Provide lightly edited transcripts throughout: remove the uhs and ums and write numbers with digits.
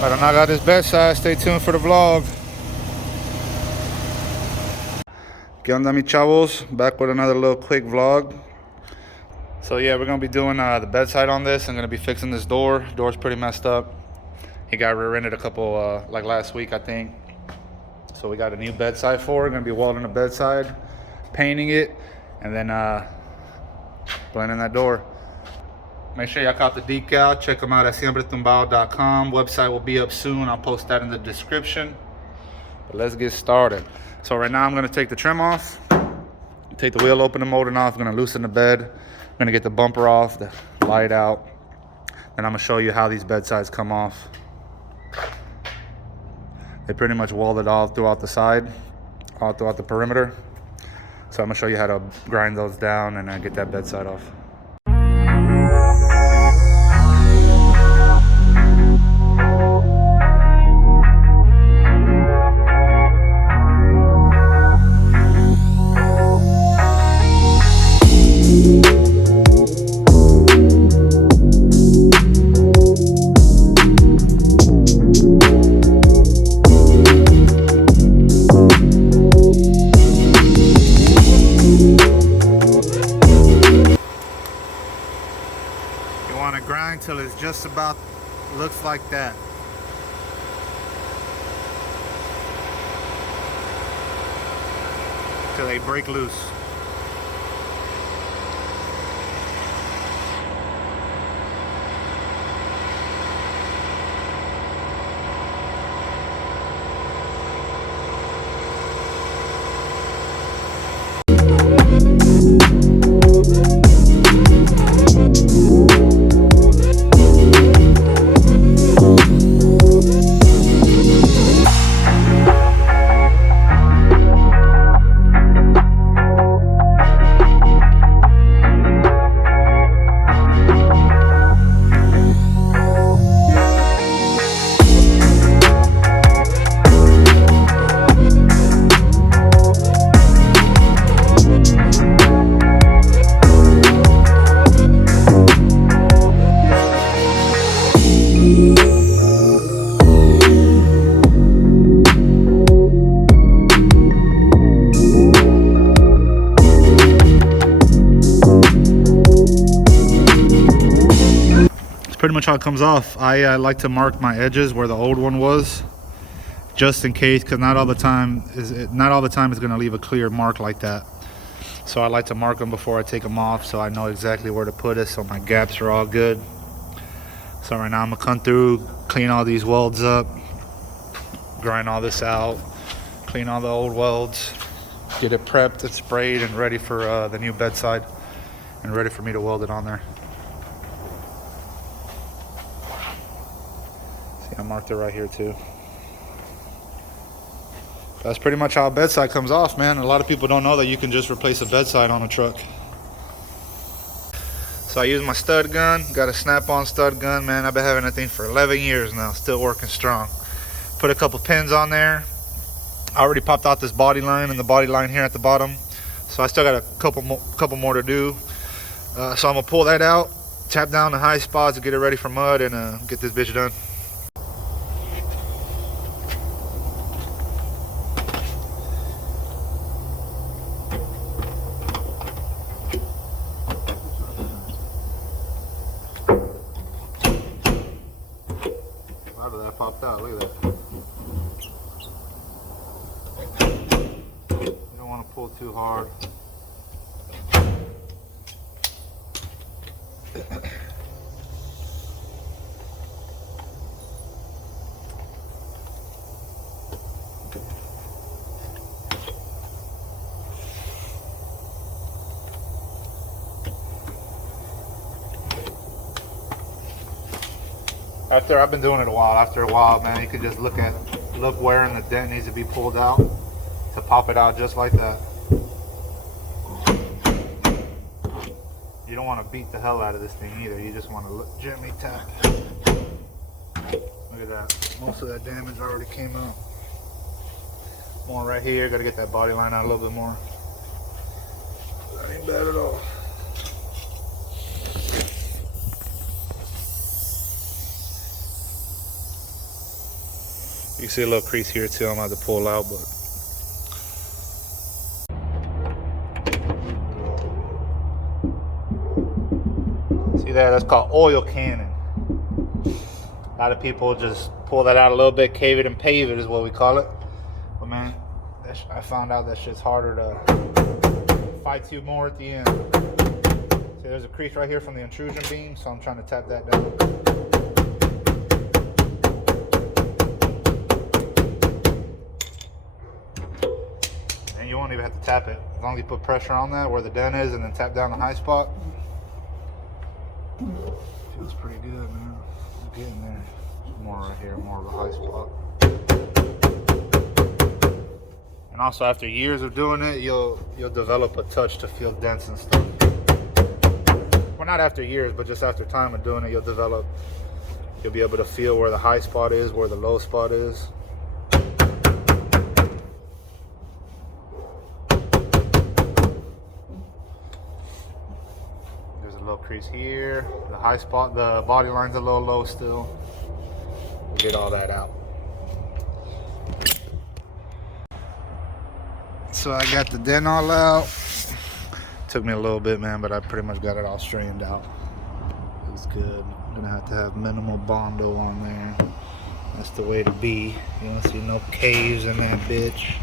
But I got this bedside. Stay tuned for the vlog. ¿Qué onda, mi chavos? Back with another little quick vlog. So yeah, we're gonna be doing the bedside on this. I'm gonna be fixing this door. Door's pretty messed up. He got rear-ended a couple, like last week, I think. So we got a new bedside for it. Gonna be welding the bedside, painting it, and then blending that door. Make sure y'all caught the decal. Check them out at siembretumbao.com. Website will be up soon. I'll post that in the description. But let's get started. So right now I'm gonna take the trim off, take the wheel opening molding off. I'm gonna loosen the bed. I'm gonna get the bumper off, the light out. Then I'm gonna show you how these bedsides come off. They pretty much welded all throughout the side, all throughout the perimeter. So I'm gonna show you how to grind those down and get that bedside off. Grind till it's just about looks like that. Till they break loose. Pretty much how it comes off. I like to mark my edges where the old one was, just in case, because not all the time is going to leave a clear mark like that. So I like to mark them before I take them off, so I know exactly where to put it, so my gaps are all good. So right now I'm gonna come through, clean all these welds up, grind all this out, clean all the old welds, get it prepped and sprayed and ready for the new bedside, and ready for me to weld it on there. I marked it right here too. That's pretty much how a bedside comes off, man. A lot of people don't know that you can just replace a bedside on a truck. So I use my stud gun, got a snap-on stud gun, man. I've been having that thing for 11 years now, still working strong. Put a couple pins on there. I already popped out this body line and the body line here at the bottom. So I still got a couple more to do. So I'm gonna pull that out, tap down the high spots to get it ready for mud, and get this bitch done. That popped out, look at that. You don't want to pull too hard. I've been doing it a while. After a while, man, you can just look where in the dent needs to be pulled out to pop it out just like that. You don't want to beat the hell out of this thing either. You just want to gently tap. Look at that. Most of that damage already came out. More right here. Got to get that body line out a little bit more. That ain't bad at all. You can see a little crease here too. I'm gonna have to pull out, but see that? That's called oil cannon. A lot of people just pull that out a little bit, cave it and pave it is what we call it. But man, I found out that shit's harder to fight you more at the end. See, there's a crease right here from the intrusion beam, so I'm trying to tap that down. And you won't even have to tap it. As long as you put pressure on that where the dent is and then tap down the high spot. Feels pretty good, man. I'm getting there. There's more right here, more of a high spot. And also after years of doing it, you'll develop a touch to feel dents and stuff. Well, not after years, but just after time of doing it, you'll be able to feel where the high spot is, where the low spot is. There's a little crease here. The high spot, the body line's a little low still. We'll get all that out. So I got the dent all out. Took me a little bit, man, but I pretty much got it all straightened out. Looks good. I'm gonna have minimal Bondo on there. That's the way to be. You don't see no caves in that bitch.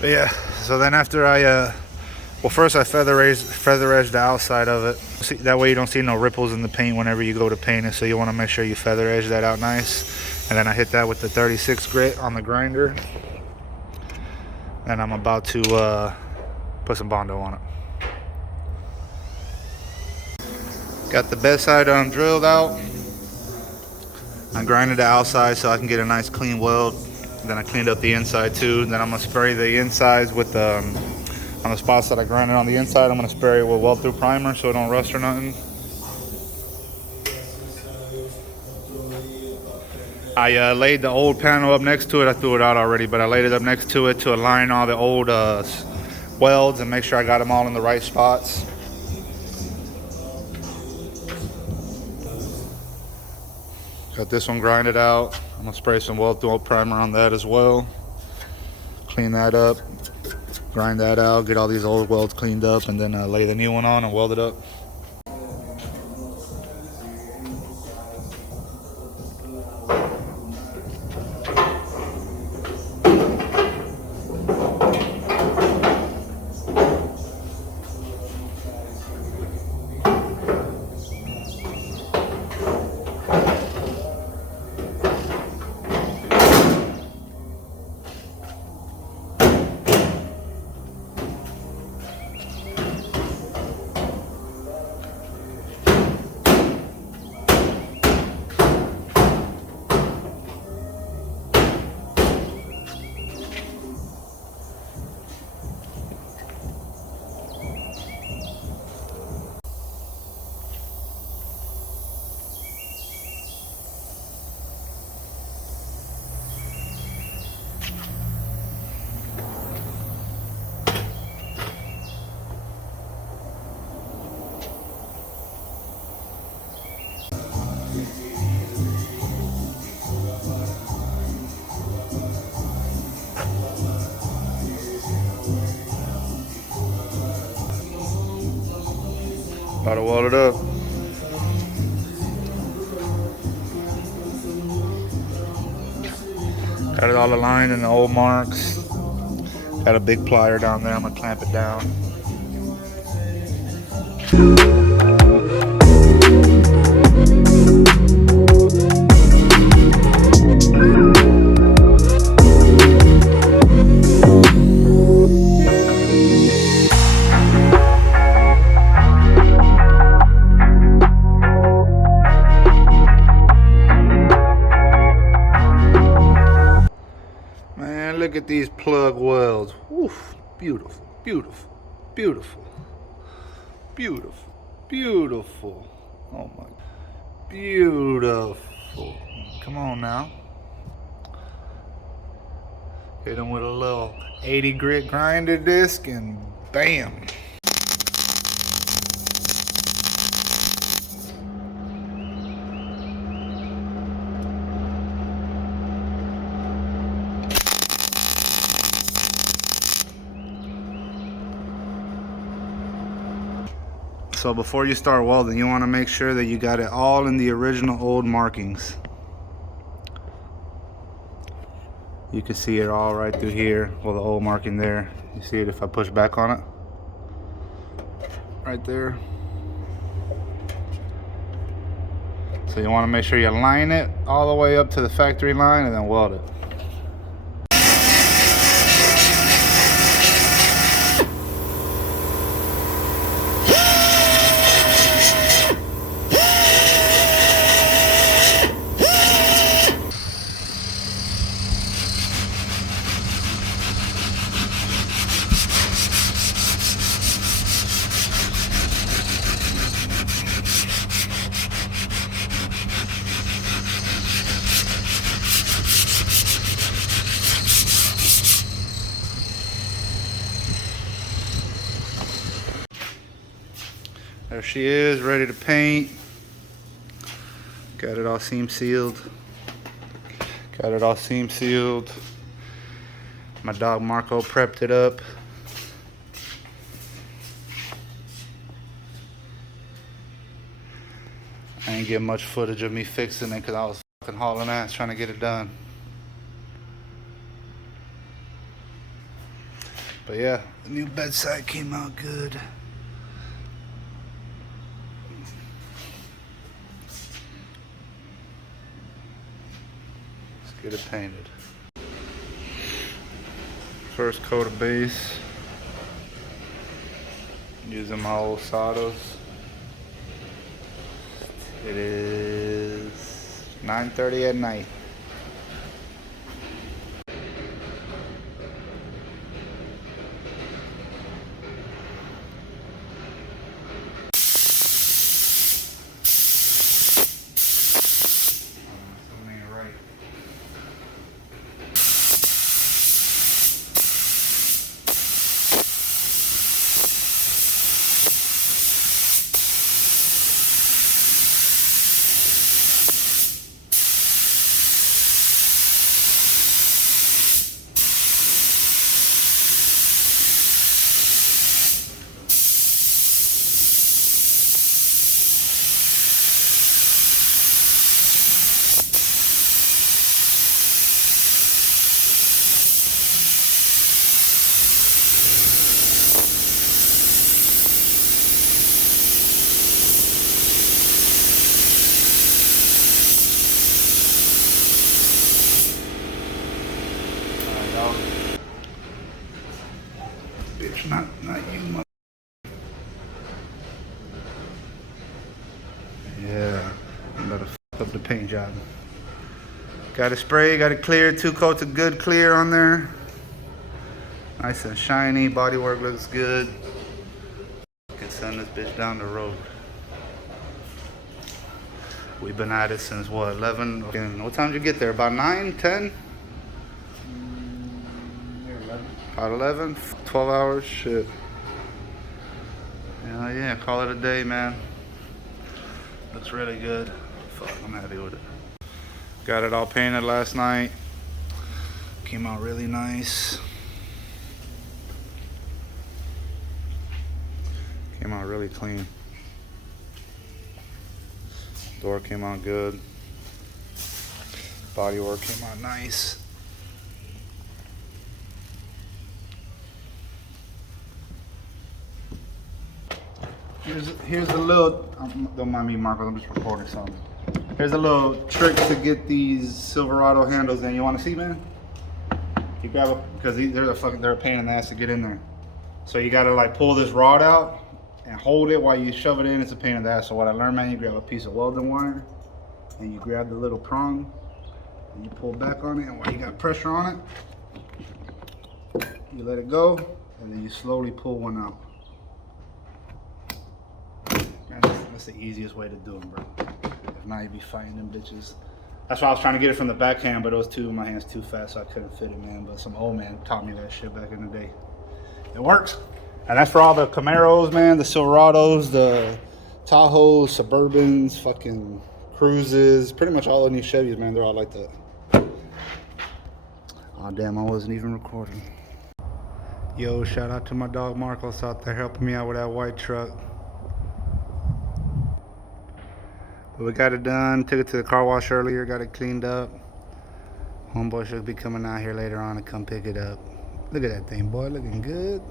But yeah, so then after well, first I feather edged the outside of it. See, that way you don't see no ripples in the paint whenever you go to paint it. So you want to make sure you feather edge that out nice. And then I hit that with the 36 grit on the grinder. And I'm about to put some Bondo on it. Got the bedside drilled out. I grinded the outside so I can get a nice clean weld. Then I cleaned up the inside too. Then I'm gonna spray the insides with on the spots that I grinded on the inside. I'm gonna spray it with weld through primer so it don't rust or nothing. I laid the old panel up next to it. I threw it out already, but I laid it up next to it to align all the old welds and make sure I got them all in the right spots. Got this one grinded out. I'm gonna spray some weld through primer on that as well. Clean that up, grind that out, get all these old welds cleaned up, and then lay the new one on and weld it up. About to weld it up. Got it all aligned in the old marks. Got a big plier down there. I'm gonna clamp it down. Look at these plug welds. Oof, beautiful, beautiful, beautiful, beautiful, beautiful. Oh my, beautiful. Come on now. Hit them with a little 80 grit grinder disc and bam. So before you start welding, you want to make sure that you got it all in the original old markings. You can see it all right through here, well, the old marking there. You see it if I push back on it? Right there. So you want to make sure you line it all the way up to the factory line and then weld it. There she is, ready to paint. Got it all seam sealed. Got it all seam sealed. My dog Marco prepped it up. I ain't get much footage of me fixing it because I was fucking hauling ass trying to get it done. But yeah, the new bedside came out good. Get it painted. First coat of base. Using my old soldos. It is 9:30 at night. Bitch, not you, mother. Yeah, I'm about to fuck up the paint job. Got it sprayed, got it cleared, 2 coats of good clear on there. Nice and shiny, bodywork looks good. Can send this bitch down the road. We've been at it since what, 11? What time did you get there? About 9, 10? About 11? 12 hours? Shit. Yeah, call it a day, man. Looks really good. Fuck, I'm happy with it. Got it all painted last night. Came out really nice. Came out really clean. Door came out good. Bodywork came out nice. Here's a little, don't mind me, Marco, I'm just recording something. Here's a little trick to get these Silverado handles in. You want to see, man? You grab it, because they're a pain in the ass to get in there. So you gotta like pull this rod out and hold it while you shove it in. It's a pain in the ass. So what I learned, man, you grab a piece of welding wire and you grab the little prong and you pull back on it, and while you got pressure on it, you let it go and then you slowly pull one out. Man, that's the easiest way to do them, bro. If not, you'd be fighting them bitches. That's why I was trying to get it from the backhand, but my hand's too fast, so I couldn't fit it, man. But some old man taught me that shit back in the day. It works. And that's for all the Camaros, man, the Silverados, the Tahoes, Suburbans, fucking Cruises, pretty much all the new Chevys, man, they're all like that. Oh, damn, I wasn't even recording. Yo, shout out to my dog Marcos out there helping me out with that white truck. But we got it done. Took it to the car wash earlier. Got it cleaned up. Homeboy should be coming out here later on to come pick it up. Look at that thing, boy. Looking good.